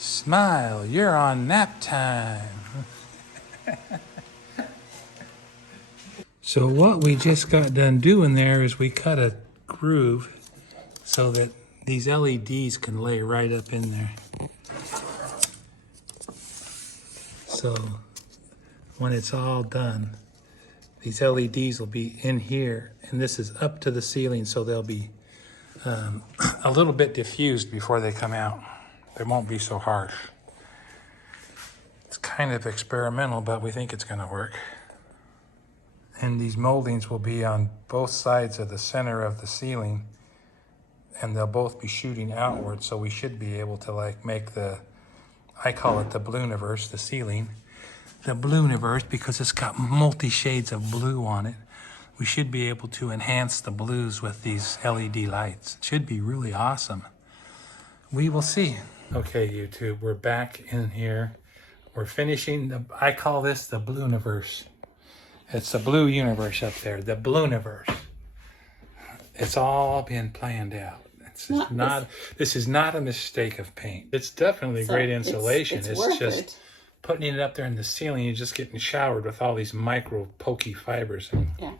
Smile, you're on nap time. So what we just got done doing there is we cut a groove so that these LEDs can lay right up in there. So when it's all done, these LEDs will be in here, and this is up to the ceiling, so they'll be a little bit diffused before they come out. They won't be so harsh. It's kind of experimental, but we think it's going to work. And these moldings will be on both sides of the center of the ceiling, and they'll both be shooting outward, so we should be able to like make the, I call it the ballooniverse, the ceiling. The ballooniverse, because it's got multi-shades of blue on it. We should be able to enhance the blues with these LED lights. It should be really awesome. We will see. Okay, YouTube, we're back in here. We're finishing the, I call this the ballooniverse. It's the blue universe up there, the ballooniverse. It's all been planned out. This is not a mistake of paint. It's definitely great insulation. It's just putting it up there in the ceiling, you're just getting showered with all these micro pokey fibers. And yeah.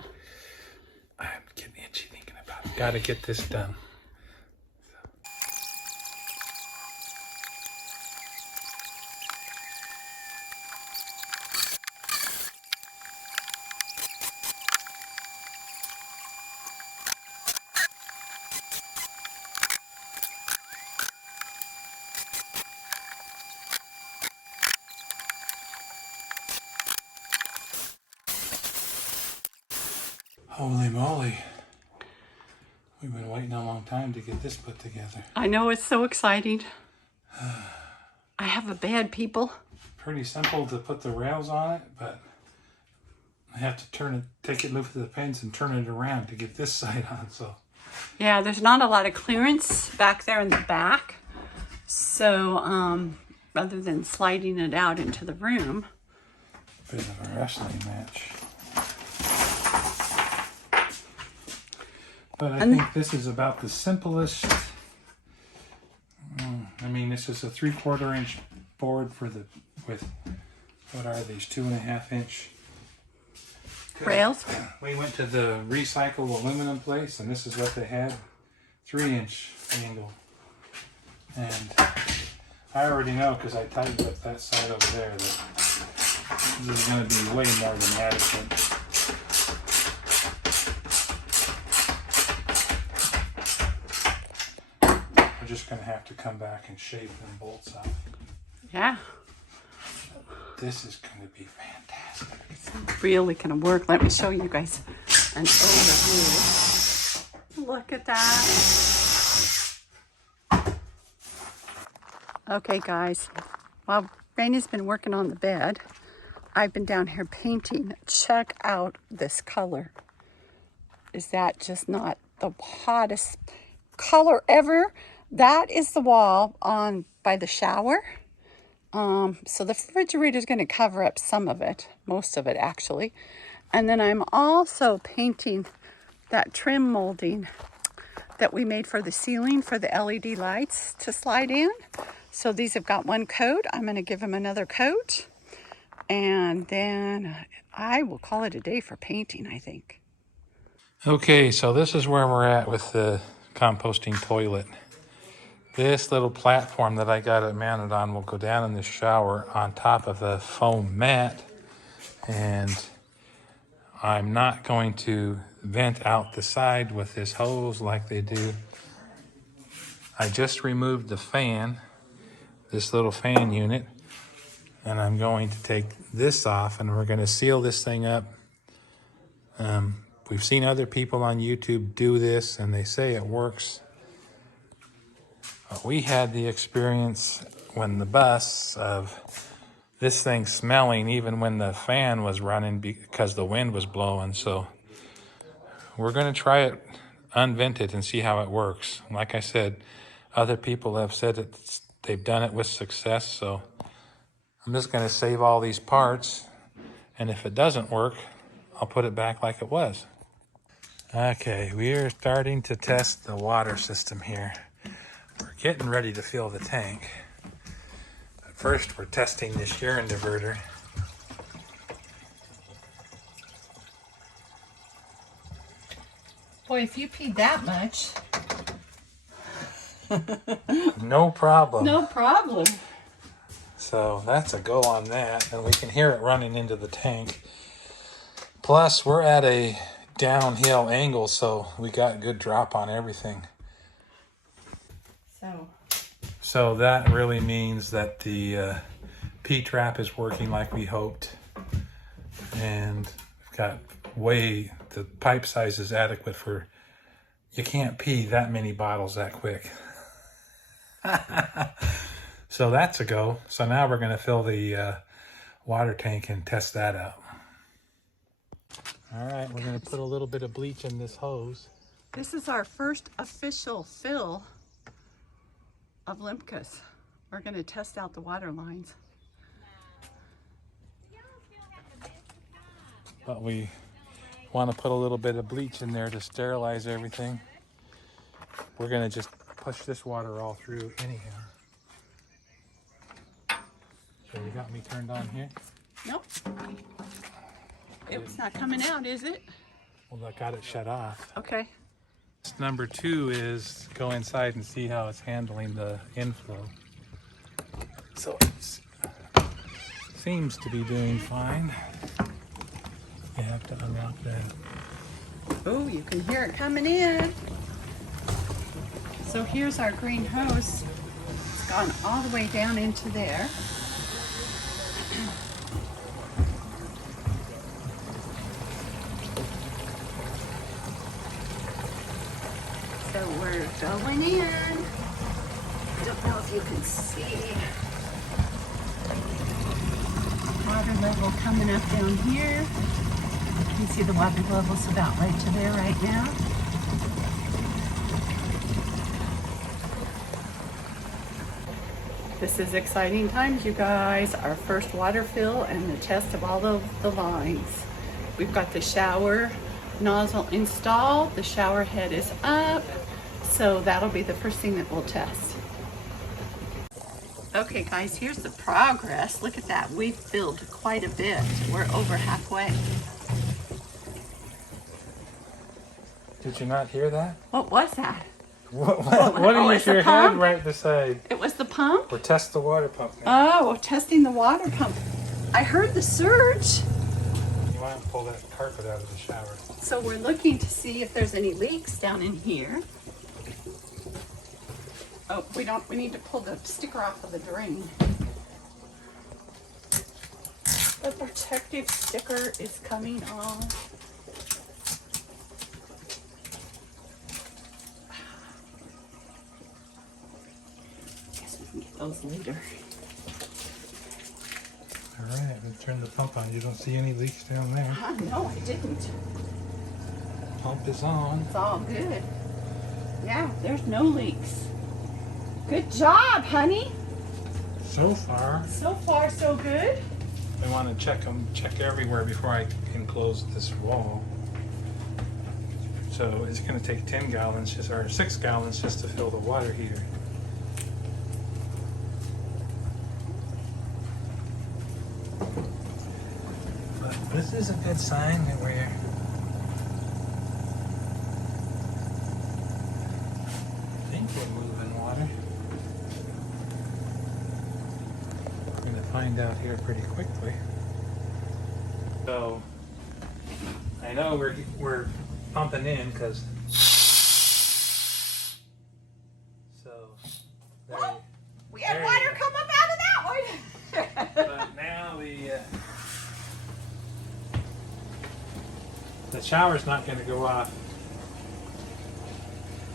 I'm getting itchy thinking about it. Gotta get this done. Holy moly. We've been waiting a long time to get this put together. I know, it's so exciting. I have a bed, people. Pretty simple to put the rails on it, but I have to turn it, take it, move the pins and turn it around to get this side on, so. Yeah, there's not a lot of clearance back there in the back. So, rather than sliding it out into the room. Bit of a wrestling match. But I think this is about the simplest. I mean, this is a 3/4 inch board for the, with, what are these, 2.5 inch rails? We went to the recycled aluminum place, and this is what they had, 3-inch angle. And I already know, because I tightened up that side over there, that this is going to be way more than adequate. Just gonna have to come back and shave them bolts off. Yeah. This is gonna be fantastic. It's really gonna work. Let me show you guys an overview. Look at that. Okay, guys. While Raina's been working on the bed, I've been down here painting. Check out this color. Is that just not the hottest color ever? That is the wall on by the shower. So the refrigerator is going to cover up some of it, most of it actually. And then I'm also painting that trim molding that we made for the ceiling for the LED lights to slide in. So these have got one coat. I'm going to give them another coat. And then I will call it a day for painting, I think. Okay, so this is where we're at with the composting toilet. This little platform that I got it mounted on will go down in the shower on top of a foam mat, and I'm not going to vent out the side with this hose like they do. I just removed the fan, this little fan unit, and I'm going to take this off, and we're going to seal this thing up. We've seen other people on YouTube do this, and they say it works. We had the experience when the bus of this thing smelling even when the fan was running because the wind was blowing. So we're going to try it unvented and see how it works. Like I said, other people have said that they've done it with success. So I'm just going to save all these parts, and if it doesn't work, I'll put it back like it was. Okay, we are starting to test the water system here. We're getting ready to fill the tank. First, we're testing this urine diverter. Boy, if you peed that much. No problem. No problem. So that's a go on that, and we can hear it running into the tank. Plus, we're at a downhill angle, so we got good drop on everything. So that really means that the P-trap is working like we hoped, and we've got the pipe size is adequate for, you can't pee that many bottles that quick. So that's a go. So now we're going to fill the water tank and test that out. All right, we're going to put a little bit of bleach in this hose. This is our first official fill of Limpkus. We're going to test out the water lines. But we want to put a little bit of bleach in there to sterilize everything. We're going to just push this water all through anyhow. So you got me turned on here? Nope. It's not coming out, is it? Well, I got it shut off. Okay. Number 2 is go inside and see how it's handling the inflow. So it seems to be doing fine. You have to unlock that. Oh, you can hear it coming in. So here's our green hose. It's gone all the way down into there. So we're going in. I don't know if you can see. Water level coming up down here. You can see the water level's about right to there right now. This is exciting times, you guys. Our first water fill and the test of all of the lines. We've got the shower nozzle installed. The shower head is up. So that'll be the first thing that we'll test. Okay guys, here's the progress. Look at that, we've filled quite a bit. We're over halfway. Did you not hear that? What was that? What Oh, is it's the your pump? head right beside? It was the pump? We're testing the water pump now. Oh, we're testing the water pump. I heard the surge. You want to pull that carpet out of the shower. So we're looking to see if there's any leaks down in here. Oh, we need to pull the sticker off of the drain. The protective sticker is coming off. Guess we can get those later. All right, we'll turn the pump on. You don't see any leaks down there. No, I didn't. Pump is on. It's all good. Yeah, there's no leaks. Good job, honey. So far. So far, so good. I want to check everywhere before I enclose this wall. So it's going to take 10 gallons, or 6 gallons just to fill the water heater. But this is a good sign that we're moving water. We're going to find out here pretty quickly. So I know we're pumping in because We had water come up out of that one. but now the shower's not going to go off.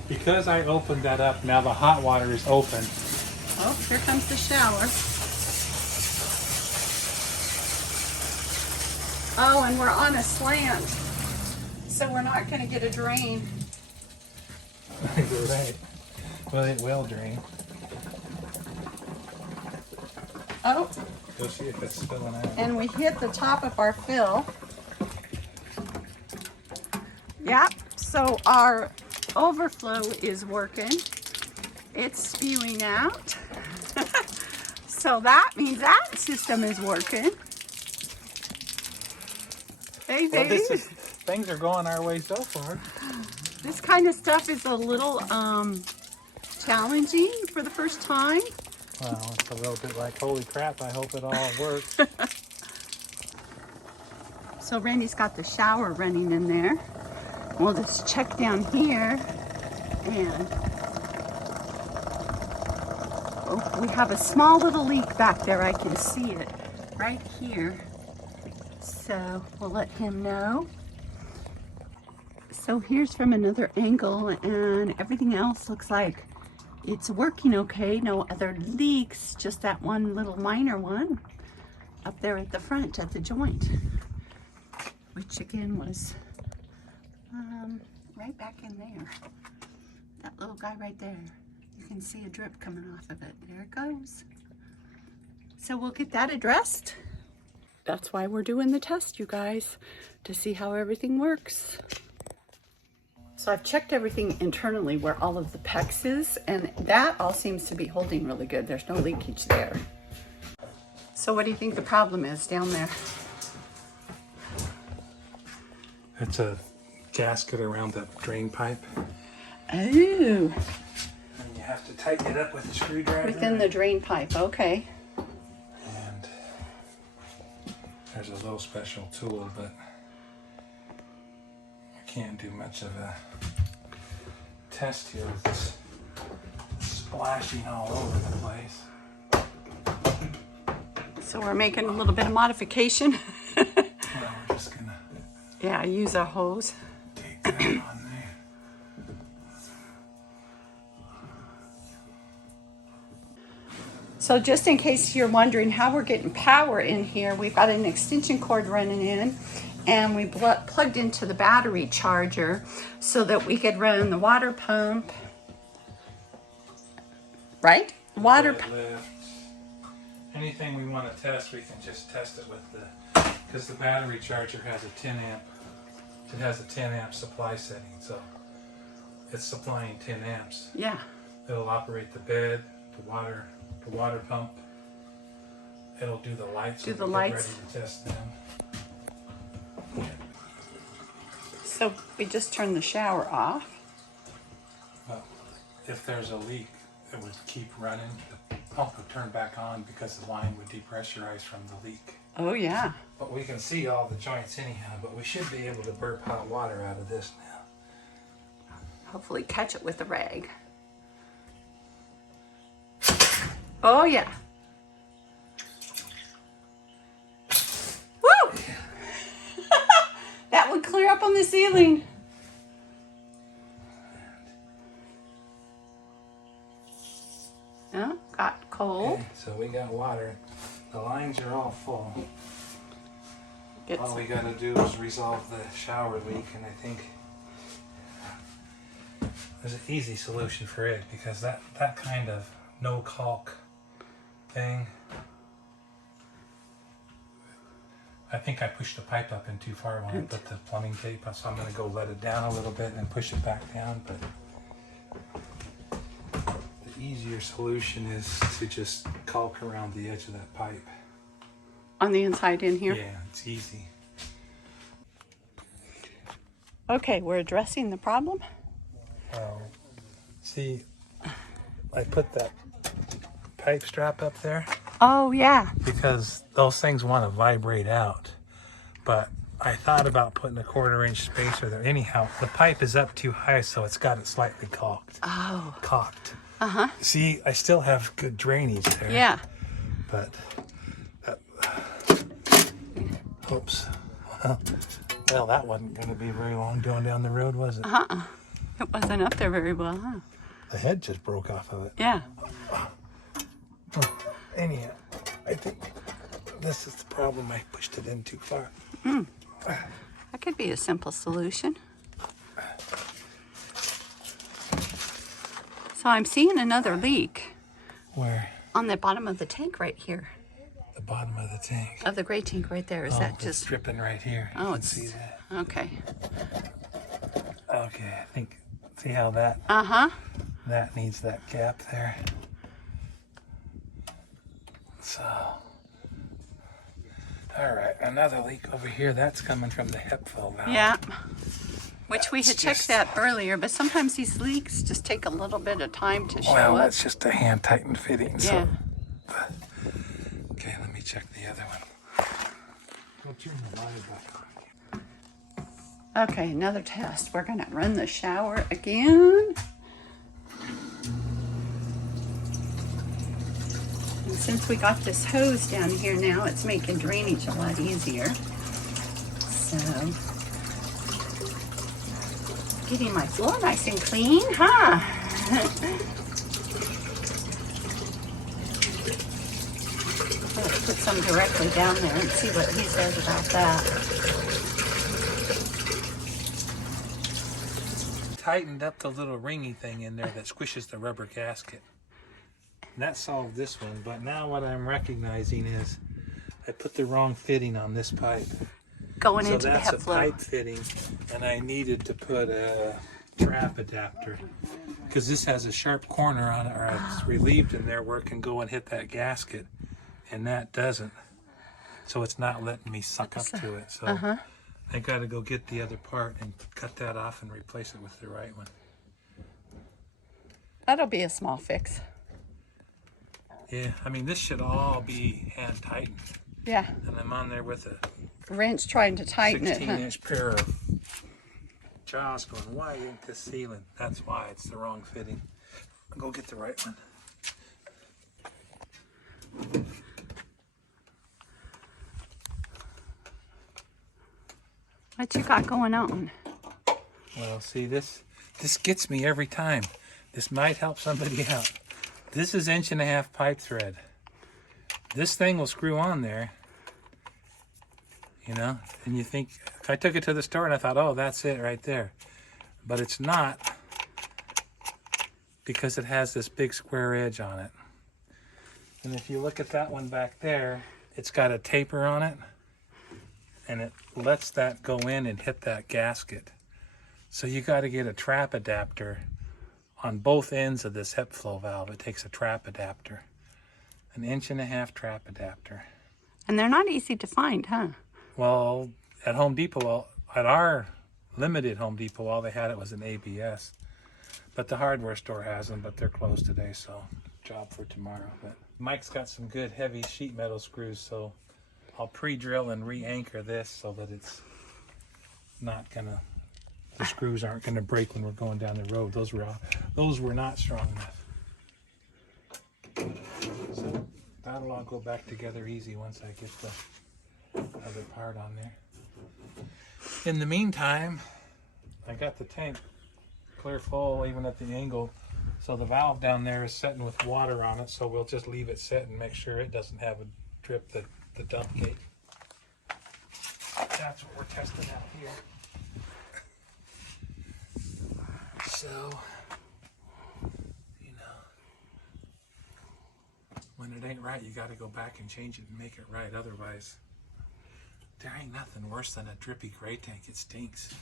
Because I opened that up, now the hot water is open. Oh, here comes the shower. Oh, and we're on a slant, so we're not going to get a drain. You're right. Well, it will drain. Oh, Go see if it's spilling out. and we hit the top of our fill. Yeah, so our overflow is working. It's spewing out. So that means that system is working. Hey, Well, baby. things are going our way so far. This kind of stuff is a little challenging for the first time. Well, it's a little bit like, holy crap, I hope it all works. So Randy's got the shower running in there. We'll just check down here, and oh, we have a small little leak back there. I can see it right here. So we'll let him know. So here's from another angle, and everything else looks like it's working okay. No other leaks, just that one little minor one up there at the front at the joint, which again was right back in there. That little guy right there. You can see a drip coming off of it. There it goes. So we'll get that addressed. That's why we're doing the test, you guys, to see how everything works. So I've checked everything internally where all of the PEX is, and that all seems to be holding really good. There's no leakage there. So what do you think the problem is down there? It's a gasket around the drain pipe. Oh, And you have to tighten it up with a screwdriver. within the drain pipe, okay. And there's a little special tool, but I can't do much of a test here with this splashing all over the place. So we're making a little bit of modification. Well, we're just gonna Yeah, use a hose. take that on there. So just in case you're wondering how we're getting power in here, we've got an extension cord running in, and we plugged into the battery charger so that we could run the water pump. Right? Water pump. Deadlift. Anything we want to test, we can just test it with the, because the battery charger has a 10 amp. It has a 10 amp supply setting, so it's supplying 10 amps. Yeah. It'll operate the bed, the water pump. It'll do the lights. Do when the we get lights. ready to test them. So we just turned the shower off. But if there's a leak, it would keep running. The pump would turn back on because the line would depressurize from the leak. Oh yeah. But we can see all the joints anyhow, but we should be able to burp hot water out of this now. Hopefully catch it with a rag. Oh yeah. Woo! That would clear up on the ceiling. Oh, got cold. Okay, so we got water. The lines are all full. Get All some- we gotta do is resolve the shower leak, and I think there's an easy solution for it, because that kind of no caulk thing, I think I pushed the pipe up in too far when I put the plumbing tape on, so I'm gonna go let it down a little bit and then push it back down. But the easier solution is to just caulk around the edge of that pipe. on the inside in here. Yeah, it's easy. Okay, we're addressing the problem. Well, see, I put that pipe strap up there Oh yeah. because those things want to vibrate out. But I thought about putting a 1/4 inch spacer there. Anyhow, the pipe is up too high, so it's got it slightly caulked. Oh. Caulked. Uh-huh. See, I still have good drainage there. Yeah. But, oops. Well, that wasn't going to be very long going down the road, was it? Uh-uh. It wasn't up there very well, huh? The head just broke off of it. Yeah. Anyhow, I think this is the problem. I pushed it in too far. That could be a simple solution. So I'm seeing another leak Where? on the bottom of the tank right here. The bottom of the tank. Of the gray tank right there. Is that It's just... dripping right here. Oh, You can it's... see that. Okay. Okay, I think, see how that Uh-huh. needs that gap there. So, all right, another leak over here. That's coming from the hip flow valve. Yeah. Which we had That's checked just- that earlier, but sometimes these leaks just take a little bit of time to show Well, up. that's just a hand tightened fitting. Yeah. So. Okay, let me check the other one. Go turn the light back on. Okay, another test. We're gonna run the shower again. And since we got this hose down here now, it's making drainage a lot easier. So, getting my floor nice and clean, huh? Let's put some directly down there and see what he says about that. Tightened up the little ringy thing in there that squishes the rubber gasket. And that solved this one, but now what I'm recognizing is I put the wrong fitting on this pipe. Going So into the that's hep a flow. pipe fitting, and I needed to put a trap adapter because this has a sharp corner on it, or it's relieved in there where it can go and hit that gasket, and that doesn't. So it's not letting me suck up to it. So I got to go get the other part and cut that off and replace it with the right one. That'll be a small fix. Yeah, I mean this should all be hand tightened, Yeah. and I'm on there with a Wrench trying to tighten it, huh? 16-inch pair of jaws going, why ain't this sealing? That's why it's the wrong fitting. I'll go get the right one. What you got going on? Well, see, this gets me every time. This might help somebody out. This is 1.5-inch pipe thread. This thing will screw on there, you know, and you think, I took it to the store and I thought, oh, that's it right there. But it's not, because it has this big square edge on it. And if you look at that one back there, it's got a taper on it, and it lets that go in and hit that gasket. So you got to get a trap adapter on both ends of this hep flow valve. It takes a trap adapter, an 1.5-inch trap adapter. And they're not easy to find, huh? Well, at Home Depot, at our limited Home Depot, all they had it was an ABS. But the hardware store has them, but they're closed today, so job for tomorrow. But Mike's got some good heavy sheet metal screws, so I'll pre-drill and re-anchor this so that it's not gonna, the screws aren't gonna break when we're going down the road. Those were not strong enough. So that'll all go back together easy once I get the other part on there. In the meantime, I got the tank clear full even at the angle, so the valve down there is setting with water on it, so we'll just leave it set and make sure it doesn't have a drip the dump gate. That's what we're testing out here. So, you know, when it ain't right, you got to go back and change it and make it right. Otherwise, there ain't nothing worse than a drippy gray tank. It stinks.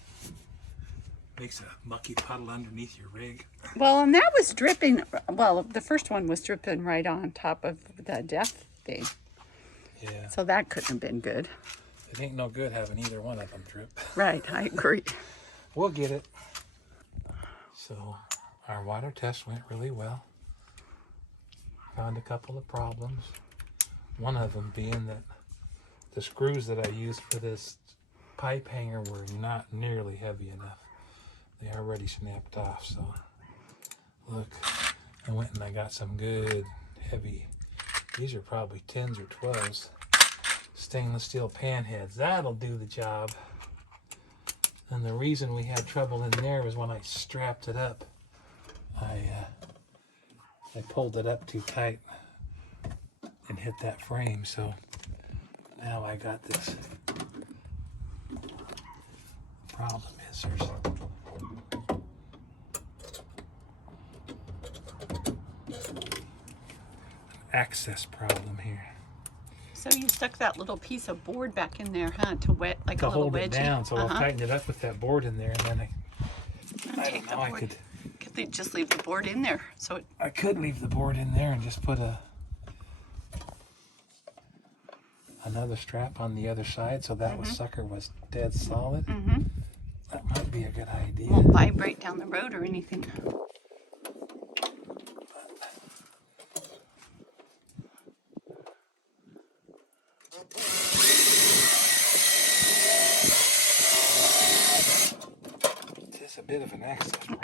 Makes a mucky puddle underneath your rig. Well, and that was dripping, well, the first one was dripping right on top of the death thing. Yeah, So that couldn't have been good. it ain't no good having either one of them drip. Right, I agree. We'll get it. So our water test went really well. Found a couple of problems. One of them being that the screws that I used for this pipe hanger were not nearly heavy enough. They already snapped off, so look, I went and I got some good heavy, these are probably 10s or 12s, stainless steel pan heads. That'll do the job. And the reason we had trouble in there was when I strapped it up, I pulled it up too tight and hit that frame, so now I got this. Problem is there's access problem here. So you stuck that little piece of board back in there, huh, to wet, like To a little hold it wedgie? down, so I'll tighten it up with that board in there, and then I Take don't the know, I board. could Could they just leave the board in there? So it, leave the board in there and just put a another strap on the other side so that sucker was dead solid. That might be a good idea. Won't vibrate down the road or anything. It's a bit of an access point.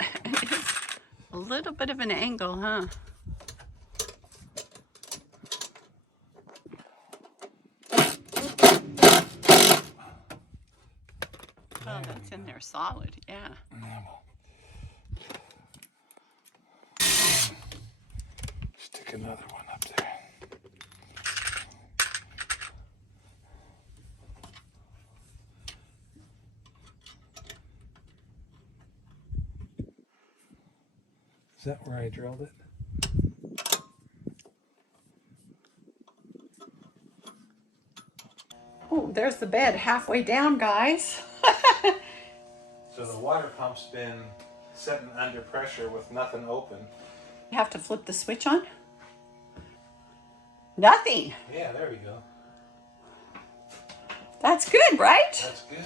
A little bit of an angle, huh? Oh, that's in there solid, yeah. Stick another one up there. Is that where I drilled it? Oh, there's the bed halfway down, guys. So the water pump's been sitting under pressure with nothing open. You have to flip the switch on? Nothing. Yeah, there we go. That's good, right? That's good.